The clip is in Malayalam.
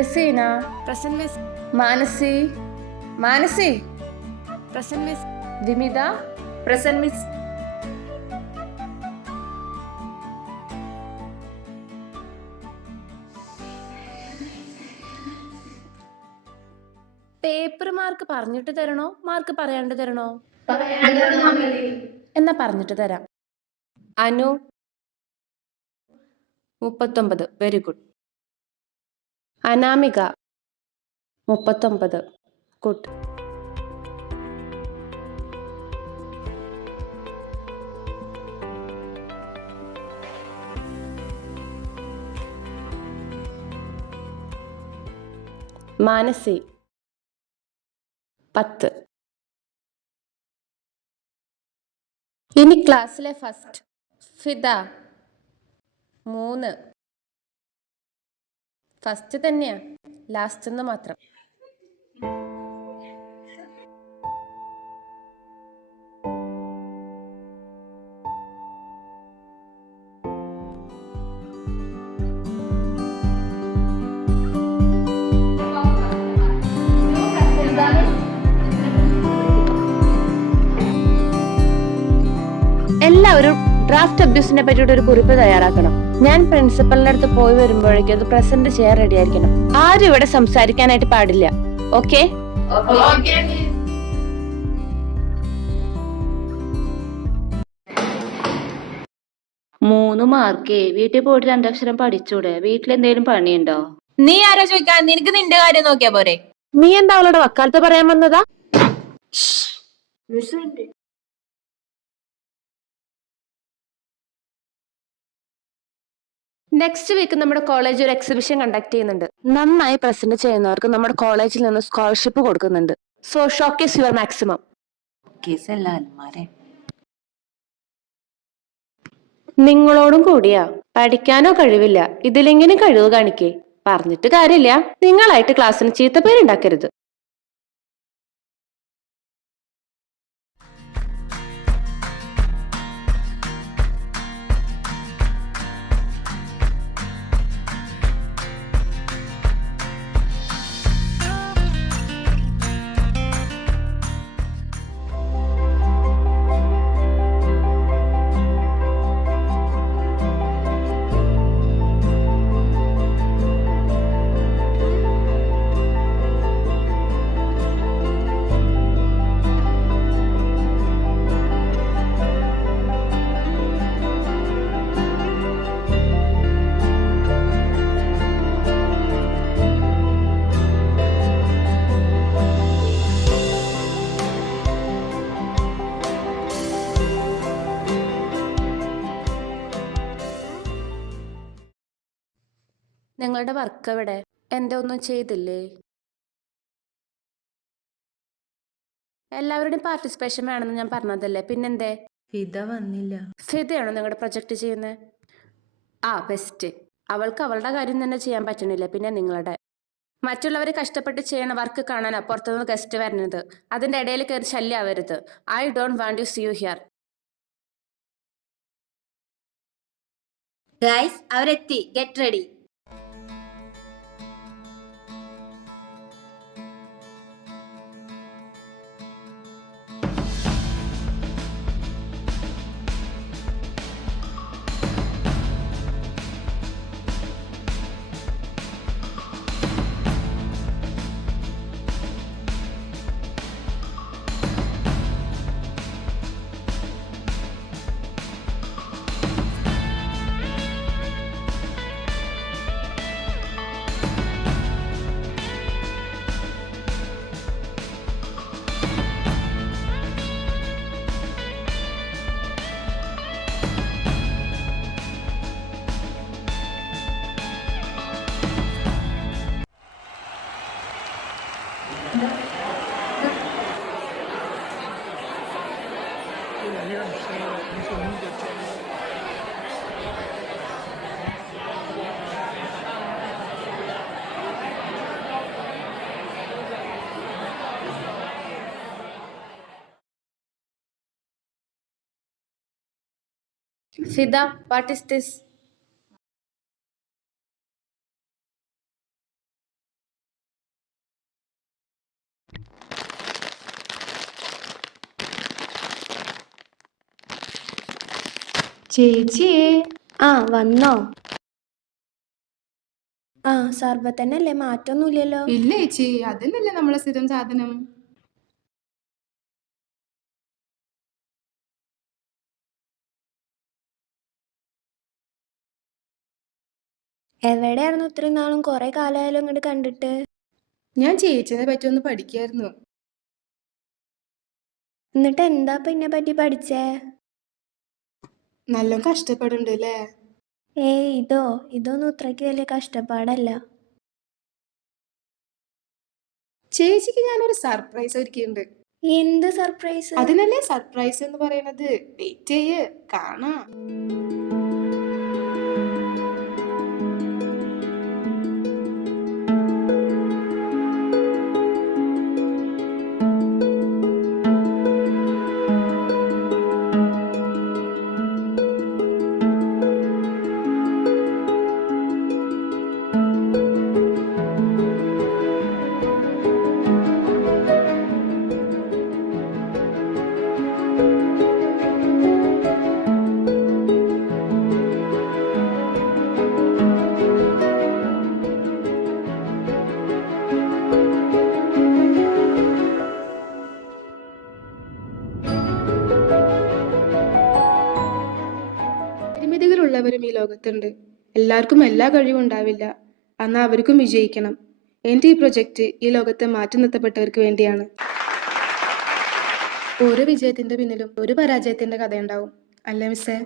ഫെസീന. Present miss. Mansi. Mansi. Present miss. Vimitha. Present miss. Paper mark പറഞ്ഞിട്ട് തരണോ മാർക്ക് പറയാണ്ട് തരണോ? എന്നാ പറഞ്ഞിട്ട് തരാം. Anu 39. Very good. Anamika 39. Good. Mansi 10. ഇനി ക്ലാസ്സിലെ ഫസ്റ്റ് ഫിദ 3. ഫസ്റ്റ് തന്നെയാ, ലാസ്റ്റ് എന്ന് മാത്രം. എല്ലാവരും ഡ്രാഫ്റ്റ് അബ്യൂസിനെ പറ്റിയിട്ട് ഒരു കുറിപ്പ് തയ്യാറാക്കണം. ഞാൻ പ്രിൻസിപ്പലിന്റെ അടുത്ത് പോയി വരുമ്പോഴേക്കും അത് പ്രസന്റ് ചെയ്യാൻ റെഡി ആയിരിക്കണം. ആരും ഇവിടെ സംസാരിക്കാനായിട്ട് പാടില്ല. ഓക്കെ? 3 മാർക്ക്. വീട്ടിൽ പോയിട്ട് 2 അക്ഷരം പഠിച്ചൂടെ? വീട്ടിലെന്തേലും പണിയുണ്ടോ? നീ ആരാ ചോദിക്കാൻ? നിനക്ക് നിന്റെ കാര്യം നോക്കിയാ പോരെ? നീ എന്താ അവളുടെ വക്കാലത്ത് പറയാൻ വന്നതാ? നെക്സ്റ്റ് വീക്ക് നമ്മുടെ കോളേജ് ഒരു എക്സിബിഷൻ കണ്ടക്ട് ചെയ്യുന്നുണ്ട്. നന്നായി പ്രസന്റ് ചെയ്യുന്നവർക്ക് നമ്മുടെ കോളേജിൽ നിന്ന് സ്കോളർഷിപ്പ് കൊടുക്കുന്നുണ്ട്. So showcase your maximum. നിങ്ങളോടും കൂടിയാ. പഠിക്കാനോ കഴിവില്ല, ഇതിലെങ്ങനെ കഴിവ് കാണിക്കേ. പറഞ്ഞിട്ട് കാര്യമില്ല, നിങ്ങളായിട്ട് ക്ലാസ്സിന് ചീത്തപ്പേരുണ്ടാക്കരുത്. നിങ്ങളുടെ വർക്ക് എവിടെ? എന്റെ ഒന്നും ചെയ്തില്ലേ? എല്ലാവരുടെയും പാർട്ടിസിപ്പേഷൻ വേണമെന്ന് ഞാൻ പറഞ്ഞതല്ലേ, പിന്നെന്തേ? ഫിദ വന്നില്ല. ഫിദയാണോ നിങ്ങളുടെ പ്രൊജക്ട് ചെയ്യുന്നത്? ആ ബെസ്റ്റ്. അവൾക്ക് അവളുടെ കാര്യം തന്നെ ചെയ്യാൻ പറ്റണില്ല, പിന്നെ നിങ്ങളുടെ. മറ്റുള്ളവർ കഷ്ടപ്പെട്ട് ചെയ്യണ വർക്ക് കാണാനാ പുറത്തുനിന്ന് ഗസ്റ്റ് വരുന്നത്. അതിന്റെ ഇടയിൽ കയറി ശല്യമാവരുത്. I don't want to see you here. Guys, അവരെത്തി. Get ready. Fida, what is this? ചേച്ചിയേ. ആ വന്നോ? ആ സർബത്തന്നല്ലേ, മാറ്റൊന്നുമില്ലല്ലോ. ഇല്ല ചേച്ചി, അതന്നല്ലേ നമ്മളെ സ്ഥിരം സാധനം. എവിടെയായിരുന്നു ഇത്രയും നാളും? കുറെ കാലമായാലും ഇങ്ങോട്ട് കണ്ടിട്ട്. ഞാൻ ചേച്ചിനെ പറ്റി ഒന്ന് പഠിക്കായിരുന്നു. എന്നിട്ട് എന്താ പിന്നെ പറ്റി പഠിച്ചേ? നല്ല കഷ്ടപ്പെടുന്നുണ്ട് അല്ലേ? ഏയ് ഇതൊന്നും ഇത്രയ്ക്ക് വലിയ കഷ്ടപ്പാടല്ല. ചേച്ചിക്ക് ഞാനൊരു സർപ്രൈസ് ഒരുക്കിയിട്ടുണ്ട്. എന്ത് സർപ്രൈസ്? അതിനല്ലേ സർപ്രൈസ് എന്ന് പറയണത്. വെയിറ്റ് ചെയ്യ്, കാണാം. പരിമിതികളുള്ളവരും ഈ ലോകത്തുണ്ട്. എല്ലാവർക്കും എല്ലാ കഴിവും ഉണ്ടാവില്ല. എന്നാൽ അവർക്കും വിജയിക്കണം. എൻ്റെ ഈ പ്രൊജക്റ്റ് ഈ ലോകത്തെ മാറ്റി നിർത്തപ്പെട്ടവർക്ക് വേണ്ടിയാണ്. ഓരോ വിജയത്തിന്റെ പിന്നിലും ഒരു പരാജയത്തിന്റെ കഥയുണ്ടാവും, അല്ലേ മിസ്സേ?